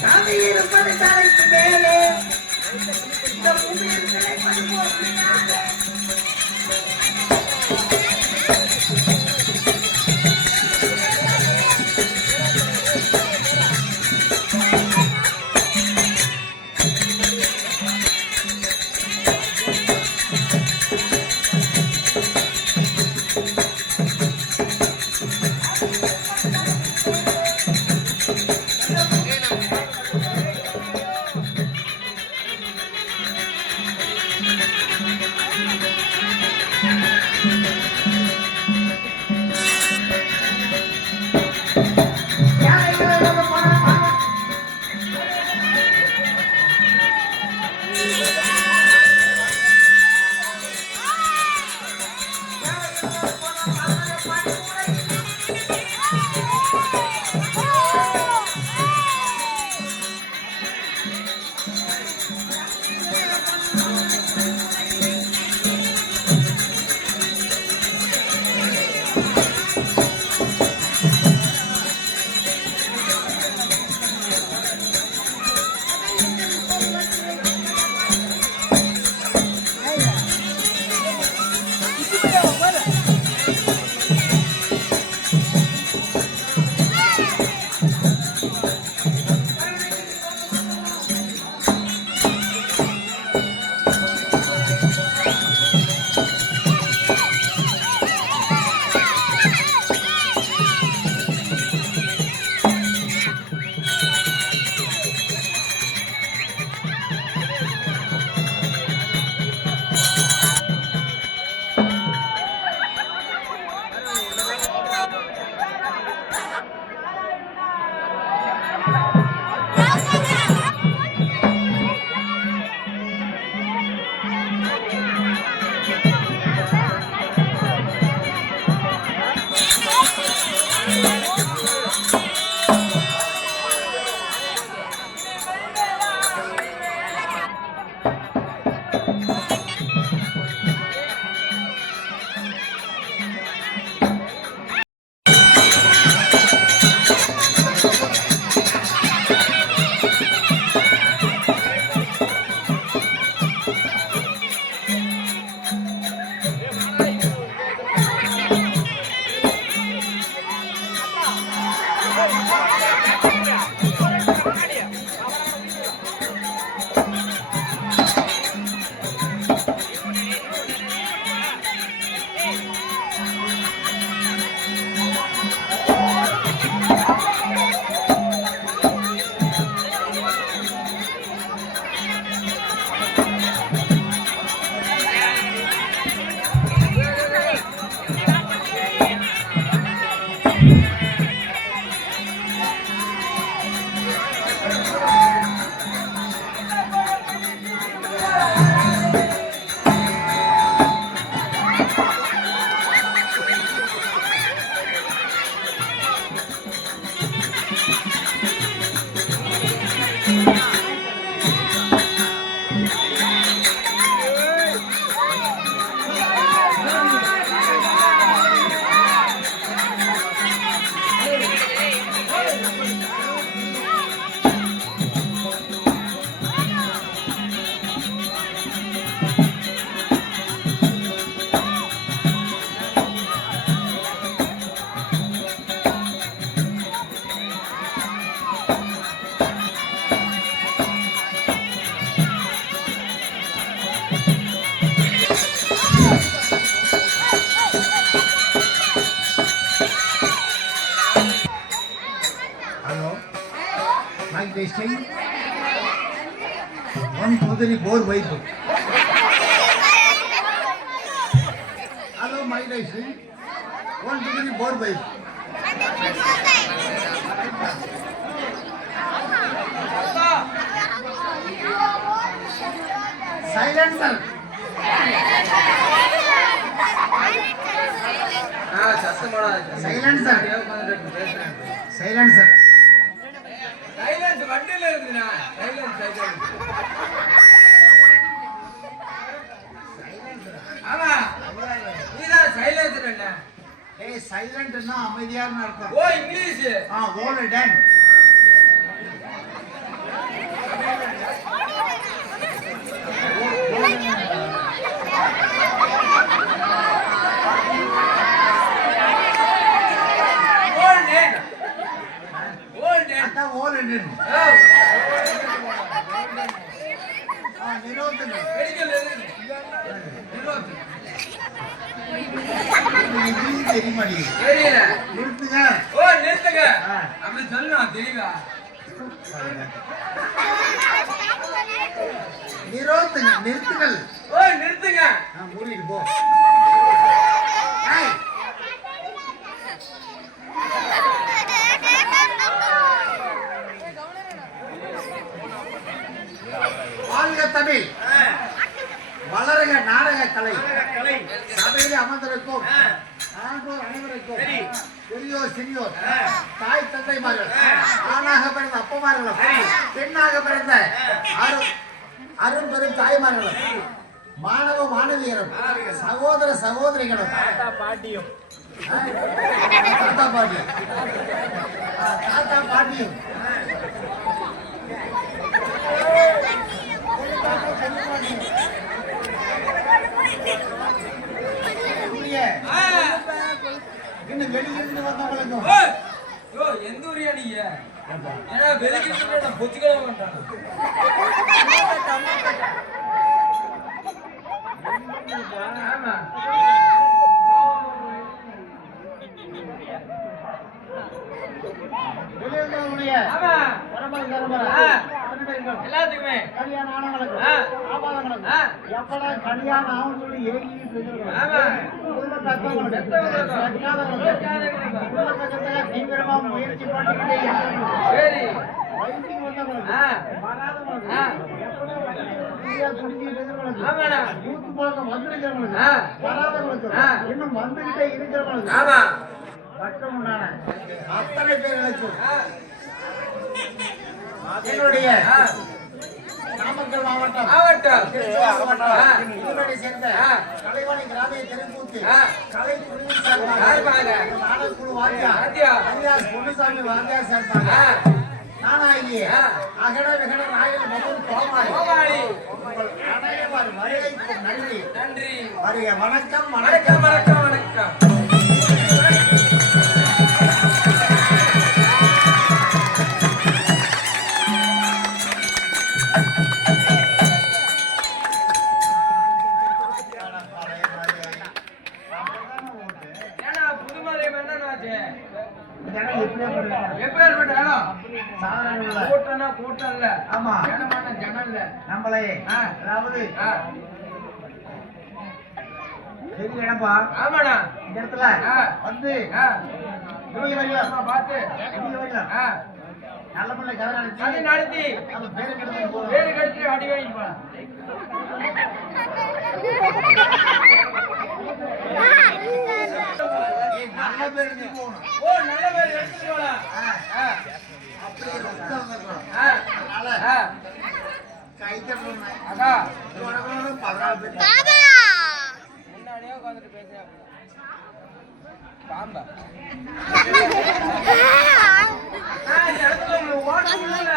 சாமி One totally bore wife. Hello, my nation. One totally bore wife. Silencer. Silencer. Silencer. Silence வண்டில இருக்குதுண்ணா. Silence silence. ஆமா. நீதான் silence என்ன? ஏய் சைலன்ட்னா அமைதியான்னு அர்த்தம். ஓ இங்கிலீஷ். Hold on. நிறுத்துங்கள். ஓ நிறுத்துங்க. மூடிட்டு போ. வாழ்க தமிழ், வளருக நாடக கலை. சபையிலே அமர்ந்திருக்கும் ஆண்டோர் அனைவருக்கும் பெரியோர் சிறியோர் தாய் தந்தைமார்கள், ஆணாக பிறந்த அப்பமார்களும் பெண்ணாக பிறந்த அரும் பெரும் தாய்மார்களும் மாணவ மாணவியரும் சகோதர சகோதரிகளும் தாத்தா பாட்டியும் இன்னும் வெளியிருந்து வந்தவங்களுக்கும் எந்த ஊரியா நீங்க? ஏன்னா வெளியிருந்து பொத்திக்கவே மாட்டாங்க. ஆமா எல்லாத்துக்குமே கல்யாணம் ஆனவங்களுக்கு எப்படா கல்யாணம் ஆகும் சொல்லி ஏங்கிட்டு தீவிரமா முயற்சி பண்ணிக்கிட்டே இன்னும் வந்துகிட்டே இருக்கிறவங்களுக்கு கஷ்டம் உண்டான அத்தனை பேர்களுக்கு என்னுடைய நாமக்கல் மாவட்டம் சேர்ந்த கலைவாணி கிராமிய தெருக்கூத்து கலை குழுவின் நாடகக்குழு வாத்தியார் பொன்னுசாமி வாத்தியார் சேர்ந்தாங்க. நானாகிய அகட விகட நாயகன் மகன் கோமாளி உங்கள் அனைவர் வருகைக்கும் நன்றி. வருக. வணக்கம் வணக்கம் வணக்கம் வணக்கம். இடம் எப்பேற்பட்ட இடம்? சாதாரண இல்ல. கூட்டம்னா கூட்டம் இல்ல. ஆமா. ஜனமான ஜனம் இல்ல. நம்மளே அதாவது பெரிய இடம்பா. ஆமாண்ணா. இந்த இடத்துல வந்து இவங்க வரலாம் பார்த்து இவங்க வரலாம் நல்ல பிள்ளை கதை நடத்தி நம்ம பேரு கெடுத்து பேரு கழிச்சு அடி வாங்கிட்டு போலாம். நல்ல பேர் எடுத்து போகணும். ஓ, நல்ல பேர் எடுத்துட்டு போலாம். அப்படி ஒரு ரத்தம் வந்துருக்கணும். அதனால கை தட்டணும். அக்கா உடம்புல 14 பேர் முன்னாடியே உட்காந்துட்டு பேசுறேன். பாம்பா இந்த இடத்துல உங்களுக்கு ஓட்டம் இல்ல.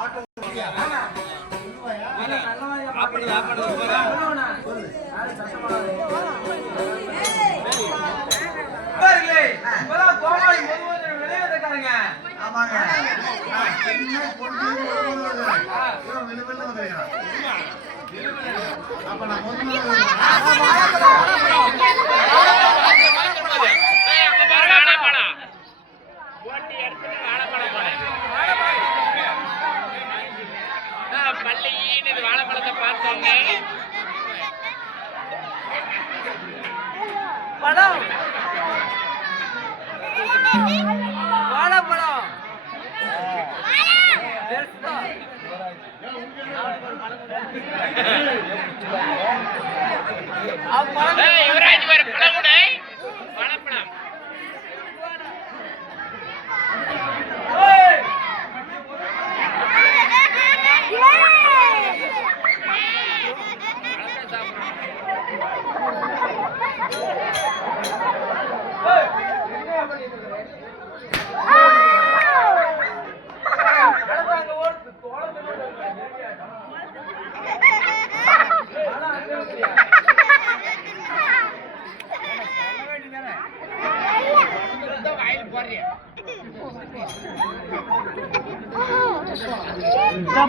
ஆட்டோ ஆமா. ஆமாங்க. என்ன பொண்ணு விழுவிழு வந்துருக்கிறான். அப்ப நான் முதல்ல வாழைப்பழத்தை பார்த்தோங்க பழம் வாழைப்பழம் யுவராஜ் வர பழகுடை வாழைப்பழம்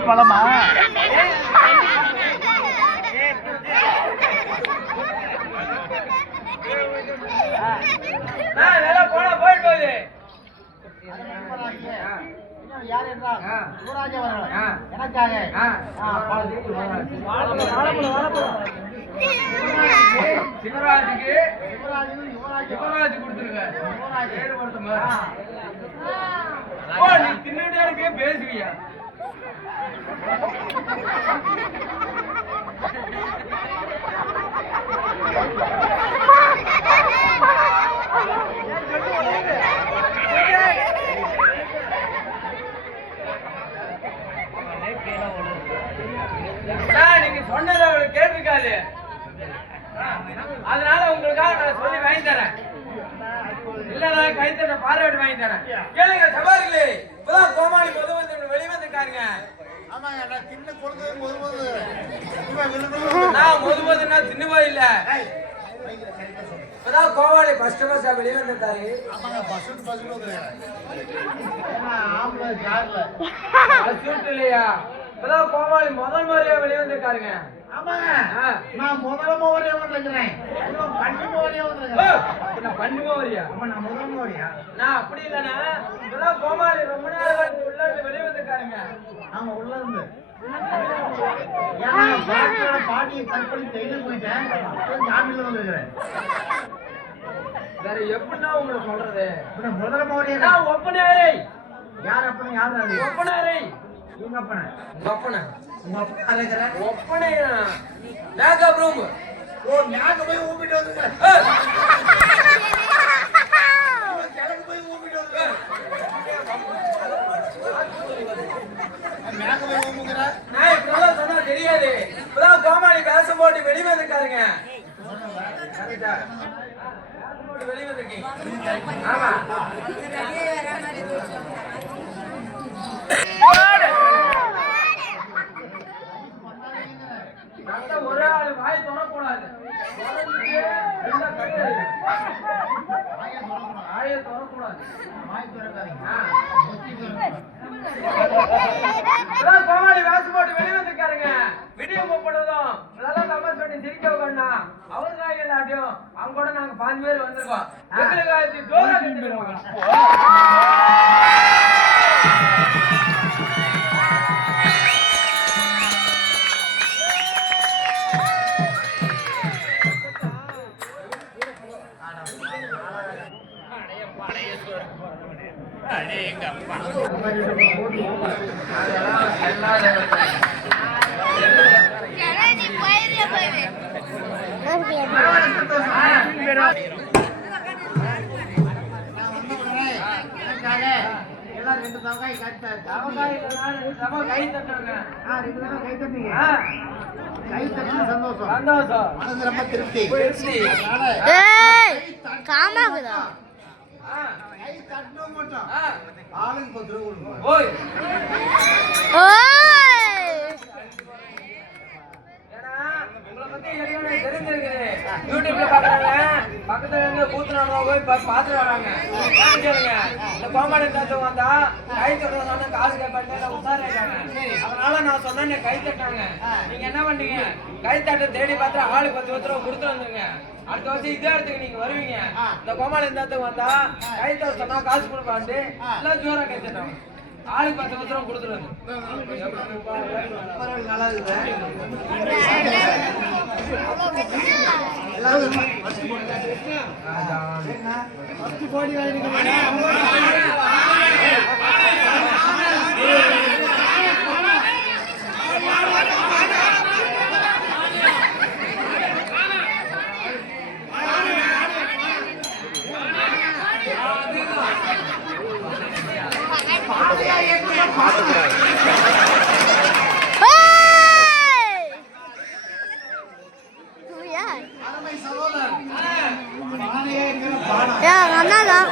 பழமா போயிட்டு யார் என்றால் யுவராஜ் அவர்கள் எனக்காக சிவராஜுக்கு யுவராஜ் சிவராஜ் கொடுத்துருக்க நீ தின்னுட்டே இருக்கே பேசுவியா? நீங்க சொன்னதை அவளுக்கு கேட்டிருக்காது. அதனால உங்களுக்காக நான் சொல்லி வாங்கி தரேன். இல்ல கைத்தட்ட பார்வையிட்டு வாங்கி தரேன். கேளுங்க சவாரிகளே, இப்பதான் கோமாளி வந்து வெளிவந்துருக்காருங்க. ஆமாங்க நான் தின்னு கொடுத்தது நான் முதுமதுன்னா தின்னு போயில்ல. இப்பதான் கோமாளி ஃபர்ஸ்ட் வெளிவந்துருக்காரு. ஆமாங்க பஸ் ஆம்பளை கார்ல சூட் இல்லையா? இப்பதான் கோமாளி முதல் முறையா வெளிவந்துருக்காருங்க. ஆமாங்க நான் முதல்ல முறையா வந்திருக்கிறேன். பண்ணி முறையா வந்திருக்கேன். பண்ணி முறையா? ஆமா நான் முதல் முறையா? நான் அப்படி இல்லைன்னா இப்பதான் கோமாளி ரொம்ப நேரம் உள்ள இருந்து வெளிவந்துருக்காருங்க. ஆமா உள்ள இருந்து பாட்டியை கற்பனை செய்து போயிட்டேன். ஜாமீன்ல வந்திருக்கிறேன். வேற எப்படின்னா உங்களுக்கு சொல்றது? முதல்ல முறையா நான் ஒப்பனாரை. யார் அப்பன யார் அது? ஒப்பனாரை. உங்க அப்பன? உங்க அப்பன? உங்க அப்பன அழைக்கிற? ஒப்பனை மேக்கப் ரூம். ஓ மேக்க போய் ஊப்பிட்டு வந்துங்க. கிழக்கு போய் ஊப்பிட்டு வந்துங்க. மேக்க போய் ஊப்புங்கற? நான் இப்படிலாம் சொன்னா தெரியாது. இப்பதான் கோமாளி பேச போட்டு வெளிவந்துருக்காருங்க. கரெக்டா? வெளிவந்துருக்கீங்க. ஆமா. ஒரு ஆள் வாய் தொடக்கூடாது. வாயை தொடக்கூடாது. கோமாளி வேசம் போட்டு வெளிவந்துருக்காருங்க. விடிய போடுவதும் நல்லா தமாஸ் பண்ணி சிரிக்க உட்காண்டா அவருக்காக எல்லாத்தையும் அவங்க கூட நாங்க 5 பேர் வந்திருக்கோம். எங்களுக்கு ஜோரா கட்டிடுவாங்க. எல்லாம் 2 தவக்காய் கட்டாச்சு. கை தட்டாங்க. 2 தடவை கை தட்டிங்க. ஆ, கை தட்டினா சந்தோஷம். சந்தோஷம். மனது ரொம்ப திருப்தி. காமாகுதா ஆ, கை தட்டணும் மட்டும். ஆ, ஆளுக்கு 10 ரூபா கொடுங்க. ஓய். ஓய் ஏன்னா, உங்களை பத்தி ஏற்கனவே தெரிஞ்சிருக்குது. யூடியூப்ல பாக்குறாங்க, பக்கத்துல இருந்து கூத்துனாங்க போய் பாத்துட்டு வராங்க. ஏன்னு கேளுங்க, இந்த கோமாளி தாத்தம் வந்தா கை தட்டுற சொன்னா காசு கேட்பாங்க, உசாரிட்டாங்க. அதனால நான் சொன்னேன் கை தட்டாங்க. நீங்க என்ன பண்ணீங்க? கை தட்ட தேடி பார்த்து ஆளுக்கு 10 ரூபா கொடுத்து வந்துருங்க. அடுத்த வருஷம் இதே இடத்துக்கு நீங்க வருவீங்க. இந்த கோமாளி தாத்தம் வந்தா கை தட்ட சொன்னா காசு கொடுப்பாண்டு எல்லாம் ஜோரா கை தட்டாங்க. ஆளுக்கு 10 ரூபா கொடுத்துருவாங்க. நல்லா இருக்குது. எல்லாரும் ஃபர்ஸ்ட் போடி வாங்கிட்டு அருமை சகோதரர் பானையே இருக்கிற பானம் அண்ணாதான்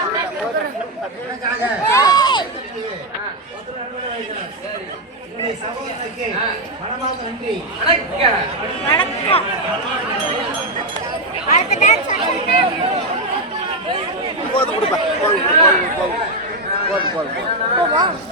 எனக்காக என்னுடைய சகோதரனுக்கு மனமார்ந்த நன்றி. வணக்கம் அடுத்த டான்ஸ்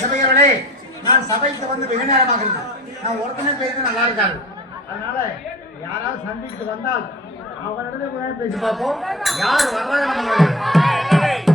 சபைகளே, நான் சபைக்கு வந்து வெகு நேரமாக இருக்கேன். நான் ஒருத்தனே பேச நல்லா இருக்காது. அதனால யாராவது சந்தித்து வந்தால் அவரிடத்துல பேசி பார்ப்போம். யார் வர்றாங்க நம்ம